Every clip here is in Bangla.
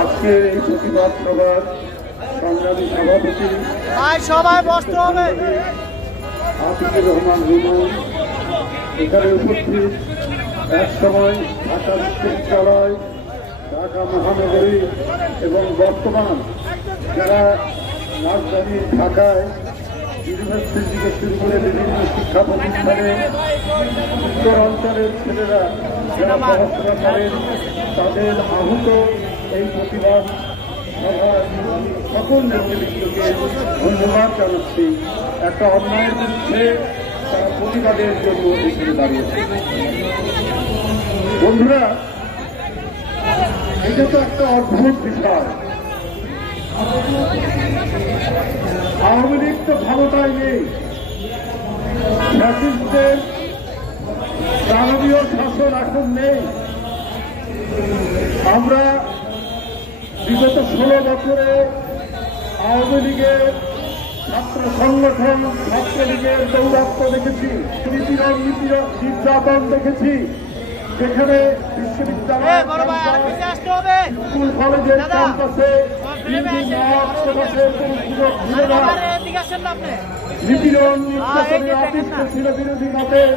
আজকের এই প্রতিবাদ সভার সংগ্রামী সভাপতি সবাই বসতে হবে আতিকুর রহমান রুমন, এখানে উপস্থিত এক সময় ঢাকা বিশ্ববিদ্যালয়, ঢাকা মহানগরী এবং বর্তমান যারা রাজধানী ঢাকায় ইউনিভার্সিটি থেকে শুরু করে বিভিন্ন শিক্ষা প্রতিষ্ঠানে উত্তর অঞ্চলের ছেলেরা যারা পড়াশোনা করেন তাদের আহত এই প্রতিবাদ সভায় সকল নেতৃবৃন্দকে ধন্যবাদ জানাচ্ছি। একটা অন্যায়ের বিরুদ্ধে তারা প্রতিবাদের জন্য এখানে দাঁড়িয়েছে। বন্ধুরা, এটা তো একটা অদ্ভুত বিষয়। আওয়ামী লীগ তো ক্ষমতায় নেই, ফ্যাসিস্টদের দানবীয় শাসন এখন নেই। আমরা বিগত 16 বছরে আওয়ামী লীগের ছাত্র সংগঠন, ছাত্রলীগের দৌরাত্ম দেখেছি, নির্যাতন দেখেছি, যেখানে বিশ্ববিদ্যালয়, স্কুল কলেজের ক্যাম্পাসে নিপীড়ন নির্যাতনের অতিষ্ঠ ছিল বিরোধী মতের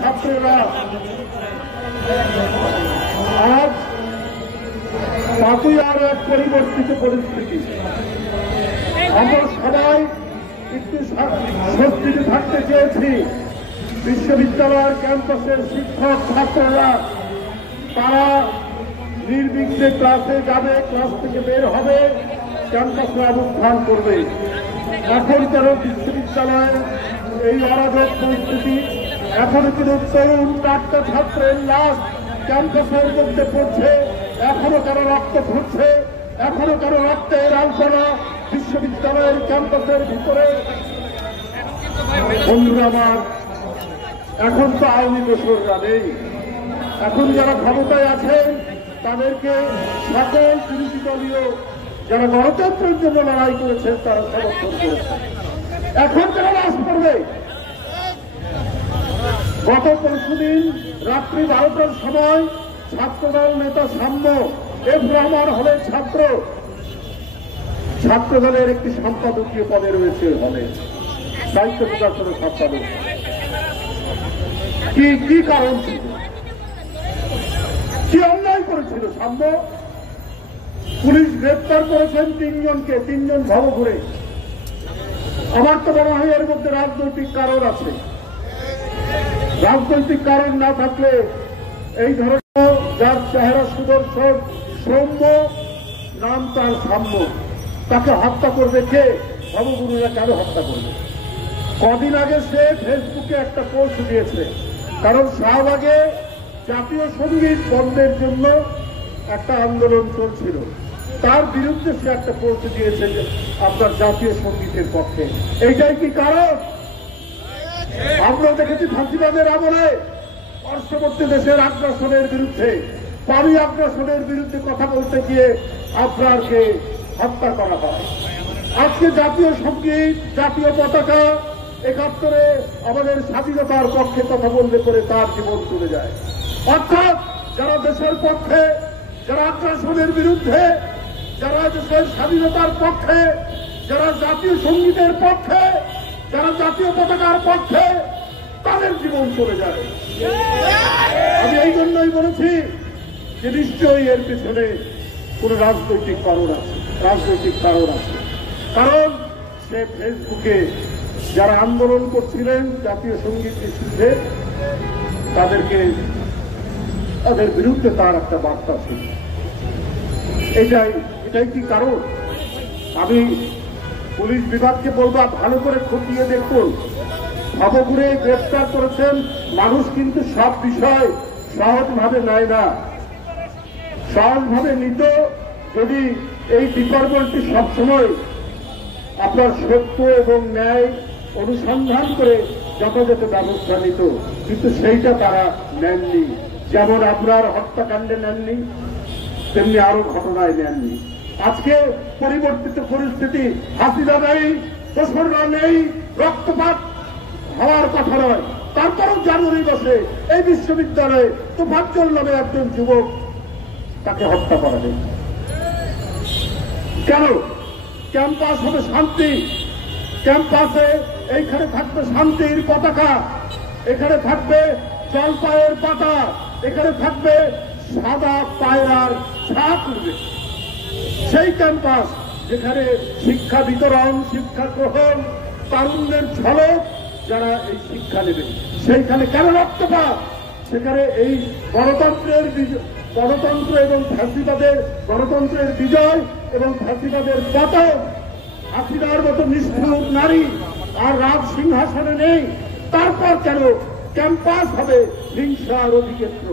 ছাত্ররা। আজ তাতেই আরো এক পরিবর্তিত পরিস্থিতি। আমরা সবাই একটু স্বস্তিতে থাকতে চেয়েছি। বিশ্ববিদ্যালয়ের ক্যাম্পাসের শিক্ষক ছাত্ররা তারা নির্বিঘ্নে ক্লাসে যাবে, ক্লাস থেকে বের হবে, ক্যাম্পাসে অবস্থান করবে। এখন কেন বিশ্ববিদ্যালয়ের এই অরাজক পরিস্থিতি? এখনো কিন্তু তরুণ চারটা ছাত্রের লাশ ক্যাম্পাসের মধ্যে পড়ছে, এখনো কেন রক্ত ফুটছে, এখনো কেন রক্তের আলপনা বিশ্ববিদ্যালয়ের ক্যাম্পাসের ভিতরে? বন্ধুরা আমার, এখন তো আওয়ামী দোসররা নেই। এখন যারা ক্ষমতায় আছেন তাদেরকে সকল বিরোধী দলীয় যারা গণতন্ত্রের জন্য লড়াই করেছেন তারা সমর্থন করেছে। এখন যারা লাশ পড়বে, গত পরশুদিন রাত্রি 12টার সময় ছাত্রদল নেতা সাম্য এফ রহমান হলের ছাত্রদলের একটি সম্পাদকীয় পদে রয়েছে, হলে সাহিত্য প্রকাশনের সম্পাদক। কি কারণ ছিল? কি অন্যায় করেছিল সাম্য? পুলিশ গ্রেপ্তার করেছেন 3 জনকে, 3 জন ভবঘুরে। আমার তো মনে হয় এর মধ্যে রাজনৈতিক কারণ আছে। রাজনৈতিক কারণ না থাকলে এই ধরনের, যার চেহারা সুদর্শন, সৌম্য, নাম তার সাম্য, তাকে হত্যা করবে কে? ভবগুরুরা কেন হত্যা করবে? কদিন আগে সে ফেসবুকে একটা পোস্ট দিয়েছে, কারণ শাহবাগে জাতীয় সঙ্গীত বন্ধের জন্য একটা আন্দোলন চলছিল, তার বিরুদ্ধে সে একটা পোস্ট দিয়েছে আপনার জাতীয় সঙ্গীতের পক্ষে। এইটাই কি কারণ? আমরা দেখেছি ফাঁসিবাদের আমলে পার্শ্ববর্তী দেশের আগ্রাসনের বিরুদ্ধে, পানি আগ্রাসনের বিরুদ্ধে কথা বলতে গিয়ে আপনারকে হত্যা করা হয়। আজকে জাতীয় সঙ্গীত, জাতীয় পতাকা, 71-এ আমাদের স্বাধীনতার পক্ষে কথা বলতে করে তার জীবন চলে যায়। অর্থাৎ যারা দেশের পক্ষে, যারা আগ্রাসনের বিরুদ্ধে, যারা দেশের স্বাধীনতার পক্ষে, যারা জাতীয় সঙ্গীতের পক্ষে, যারা জাতীয় পতাকার পক্ষে, তাদের জীবন চলে যায়। আমি এই জন্যই বলেছি যে নিশ্চয়ই এর পিছনে কোন রাজনৈতিক কারণ আছে। কারণ সে ফেসবুকে যারা আন্দোলন করছিলেন জাতীয় সঙ্গীত ইস্যুতে, তাদের বিরুদ্ধে তার একটা বার্তা ছিল। এটাই কি কারণ? আমি পুলিশ বিভাগকে বলবো, ভালো করে খতিয়ে দেখুন। ভবঘুরে গ্রেফতার করেছেন। মানুষ কিন্তু সব বিষয় সহজভাবে নেয় না। সহজভাবে নিত যদি এই ডিপার্টমেন্টটি সবসময় আপনার সত্য এবং ন্যায় অনুসন্ধান করে যথাযথ ব্যবস্থা নিত, কিন্তু সেইটা তারা নেননি। যেমন আপনার হত্যাকাণ্ডে নেননি, তেমনি আরো ঘটনায় নেননি। আজকে পরিবর্তিত পরিস্থিতি, হাসিনা নেই, দোসররা নেই, রক্তপাত হওয়ার কথা নয়, তারপরও জানুয়ারি মাসে এই বিশ্ববিদ্যালয়ে তোফাজ্জল নামে একজন যুবক, তাকে হত্যা করা হয়েছে। কেন? ক্যাম্পাস হবে শান্তি, ক্যাম্পাসে এইখানে থাকবে শান্তির পতাকা, এখানে থাকবে জলপাইয়ের পাতা, এখানে থাকবে সাদা পায়রার ছাপ উঠবে। সেই ক্যাম্পাস যেখানে শিক্ষা বিতরণ, শিক্ষা গ্রহণ, তারুণ্যের ঝলক যারা এই শিক্ষা নেবে, সেইখানে কেন রক্তপাত? সেখানে এই গণতন্ত্র এবং ফ্যাসিবাদের, গণতন্ত্রের বিজয় এবং ফ্যাসিবাদের পতন, হাসিনার মতো নিষ্ঠুর নারী আর রাজ সিংহাসনে নেই। তারপর কেন ক্যাম্পাস হবে হিংসার অধিক্ষেত্র?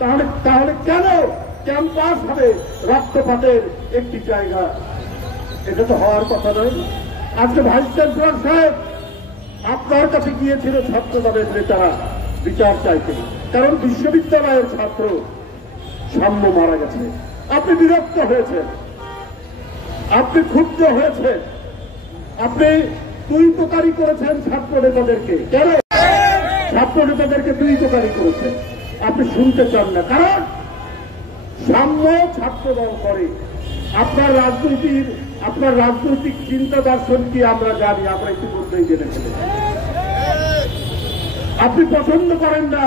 তাহলে কেন ক্যাম্পাস হবে রক্তপাতের একটি জায়গা? এটা তো হওয়ার কথা নয়। আজকে ভাইস চ্যান্সেলর সাহেব আপনার কাছে গিয়েছিল ছাত্র দলের নেতারা বিচার চাইতে, কারণ বিশ্ববিদ্যালয়ের ছাত্র সাম্য মারা গেছে। আপনি বিরক্ত হয়েছেন, আপনি ক্ষুব্ধ হয়েছেন, আপনি দুই প্রকারই করেছেন ছাত্র নেতাদেরকে। কেন ছাত্র নেতাদেরকে দুই প্রকারই করেছেন? আপনি শুনতে চান না, কারণ সাম্য ছাত্র দল করে। আপনার রাজনৈতিক চিন্তা দর্শন কি আমরা জানি, আমরা ইতিমধ্যেই জেনে ফেলেছি। আপনি পছন্দ করেন না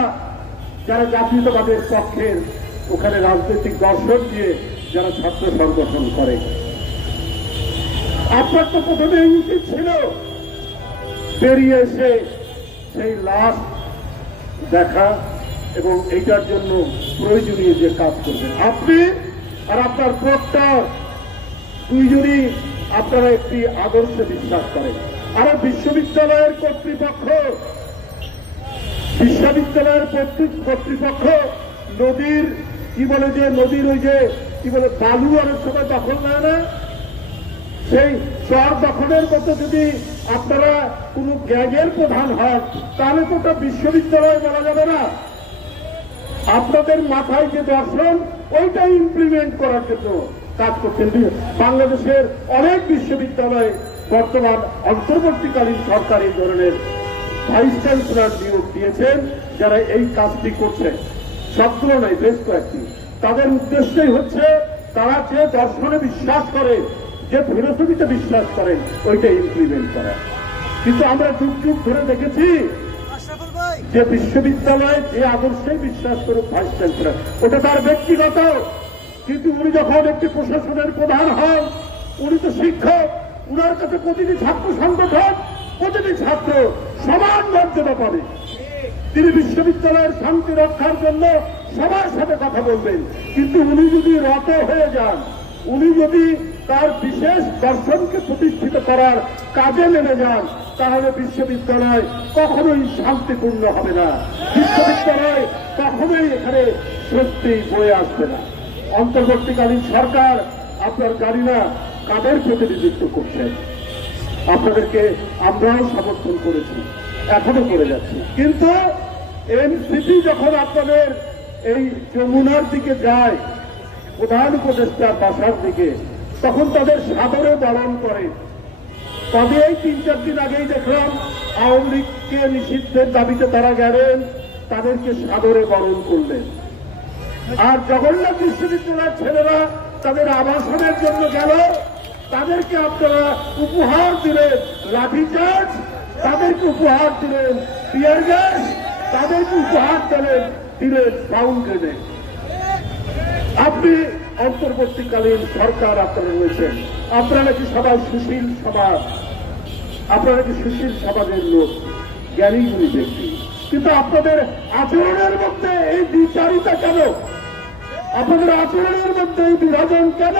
যারা জাতীয়তাবাদের পক্ষের ওখানে রাজনৈতিক দর্শন দিয়ে যারা ছাত্র সংগঠন করে। আপনার তো প্রথমে উচিত ছিল বেরিয়ে এসে সেই লাশ দেখা এবং এইটার জন্য প্রয়োজনীয় যে কাজ করবেন। আপনি আর আপনার প্রক্টর দুইজনই আপনারা একটি আদর্শে বিশ্বাস করেন। আর বিশ্ববিদ্যালয়ের কর্তৃপক্ষ নদীর কি বলে যে নদীর ওই যে কি বলে বালু অনেক সময় দখল নেয় না, সেই চর দখলের মতো যদি আপনারা কোন গ্যাংয়ের প্রধান হন তাহলে তো ওটা বিশ্ববিদ্যালয় বলা যাবে না। আপনাদের মাথায় যে দর্শন ওইটা ইমপ্লিমেন্ট করার জন্য কাজ করছেন। বাংলাদেশের অনেক বিশ্ববিদ্যালয়ে বর্তমান অন্তর্বর্তীকালীন সরকার এই ধরনের ভাইস চ্যান্সেলর নিয়োগ দিয়েছেন যারা এই কাজটি করছেন। সবগুলো নয়, বেশ কয়েকটি। তাদের উদ্দেশ্যই হচ্ছে তারা যে দর্শনে বিশ্বাস করে, যে ফিলোসফিতে বিশ্বাস করেন, ওইটা ইমপ্লিমেন্ট করা। কিন্তু আমরা যুগ যুগ ধরে দেখেছি যে বিশ্ববিদ্যালয়ে যে আদর্শে বিশ্বাস করুক ভাইস চ্যান্সেলর, ওটা তার ব্যক্তিগত। কিন্তু উনি যখন একটি প্রশাসনের প্রধান হন, উনি তো শিক্ষক, উনার কাছে প্রতিটি ছাত্র সংগঠন, প্রতিটি ছাত্র সমান মর্যাদা পাবে। তিনি বিশ্ববিদ্যালয়ের শান্তি রক্ষার জন্য সবার সাথে কথা বলবেন। কিন্তু উনি যদি রত হয়ে যান, উনি যদি তার বিশেষ দর্শনকে প্রতিষ্ঠিত করার কাজে নেমে যান, তাহলে বিশ্ববিদ্যালয় কখনোই শান্তিপূর্ণ হবে না, বিশ্ববিদ্যালয় কখনোই এখানে স্বস্তি বয়ে আসবে না। অন্তর্বর্তীকালীন সরকার আপনার জানি না কাদের প্রতিনিধিত্ব করছেন, আপনাদেরকে আমরাও সমর্থন করেছি, এখনো করে যাচ্ছি। কিন্তু এনসিপি যখন আপনাদের এই যমুনার দিকে যায়, প্রধান উপদেষ্টার বাসার দিকে, তখন তাদের সাদরে বরণ করে। তবে এই 3-4 দিন আগেই দেখলাম আওয়ামী লীগকে নিষিদ্ধের দাবিতে তারা গেলেন, তাদেরকে সাদরে বরণ করলেন। আর জগন্নাথ বিশ্ববিদ্যালয়ের ছেলেরা তাদের আবাসনের জন্য গেল, তাদেরকে আপনারা উপহার দিলেন লাঠিচার্জ, তাদেরকে উপহার দিলেন টিয়ার গ্যাস, তাদেরকে উপহার দিলেন সাউন্ড গ্রেনেড। আপনি অন্তর্বর্তীকালীন সরকার আপনারা রয়েছেন, আপনারা নাকি সবাই সুশীল সমাজ, আপনারা নাকি সুশীল সমাজের লোক, জ্ঞানীগুলি ব্যক্তি, কিন্তু আপনাদের আচরণের মধ্যে এই বিচারিতা কেন? আপনাদের আচরণের মধ্যে এই বিভাজন কেন?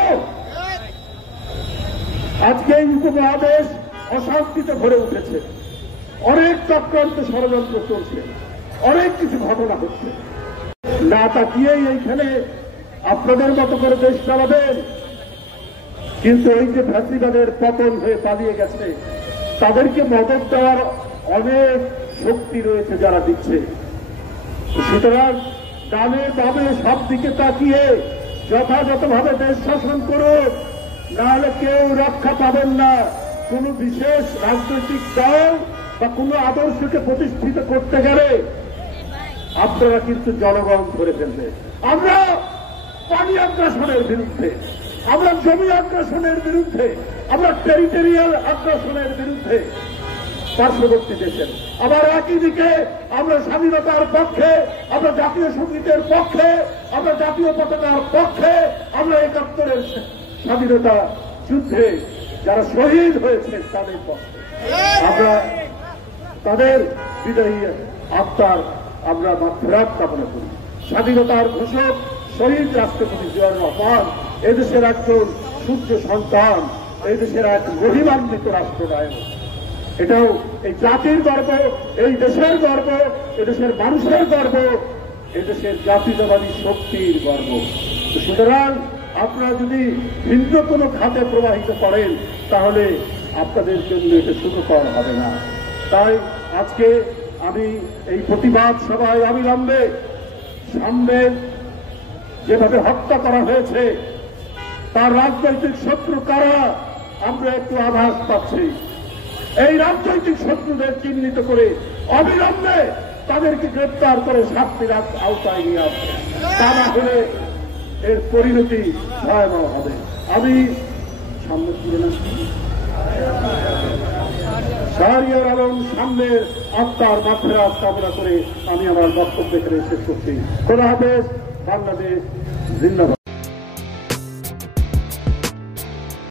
আজকে এই উপমহাদেশ অশান্তিতে ভরে উঠেছে, অনেক চক্রান্ত ষড়যন্ত্র চলছে, অনেক কিছু ঘটনা হচ্ছে। না তাকিয়েই এইখানে আপনাদের মতো করে দেশ চালাবেন। কিন্তু এই যে ফ্যাসিবাদের পতন হয়ে পালিয়ে গেছে, তাদেরকে মদত দেওয়ার অনেক শক্তি রয়েছে যারা দিচ্ছে। সুতরাং ডানে বামে সব দিকে তাকিয়ে যথাযথভাবে দেশ শাসন করুন, নাহলে কেউ রক্ষা পাবেন না। কোন বিশেষ রাজনৈতিক দল বা কোন আদর্শকে প্রতিষ্ঠিত করতে গেলে আপনারা কিন্তু জনগণ ধরে ফেলবে। আমরা পানি আগ্রাসনের বিরুদ্ধে, আমরা জমি আগ্রাসনের বিরুদ্ধে, আমরা টেরিটোরিয়াল আগ্রাসনের বিরুদ্ধে পার্শ্ববর্তী দেশের। আবার একই দিকে আমরা স্বাধীনতার পক্ষে, আমরা জাতীয় সঙ্গীতের পক্ষে, আমরা জাতীয় পতাকার পক্ষে, আমরা ৭১-এর স্বাধীনতা যুদ্ধে যারা শহীদ হয়েছে তাদের পক্ষে। আমরা তাদের বিদায়ী আত্মার আমরা মাগফিরাত কামনা করি। স্বাধীনতার ঘোষক শহীদ রাষ্ট্রপতি জিয়াউর রহমান এদেশের একজন সূর্য সন্তান, এদেশের এক মহিমান্বিত রাষ্ট্রনায়ক। এটাও এই জাতির গর্ব, এই দেশের গর্ব, এদেশের মানুষের গর্ব, এদেশের জাতীয়তাবাদী শক্তির গর্ব। সুতরাং আপনারা যদি ভিন্ন কোনো খাতে প্রবাহিত করেন তাহলে আপনাদের জন্য এটা সুখকর হবে না। তাই আজকে আমি এই প্রতিবাদ সভায় অবিলম্বে সামনে যেভাবে হত্যা করা হয়েছে তার রাজনৈতিক শত্রু কারা আমরা একটু আভাস পাচ্ছি। এই রাজনৈতিক শত্রুদের চিহ্নিত করে অবিলম্বে তাদেরকে গ্রেপ্তার করে শাস্তির আওতায় নিয়ে আসবে, তা না হলে এর পরিণতি ভয়াবহ হবে। আমি সামনে শাহরিয়ার আলম সামনের আত্মার মাগফিরাত কামনা করে আমি আমার বক্তব্য এখানে শেষ করছি। খোদা হাফেজ। বাংলাদেশ জিন্দাবাদ।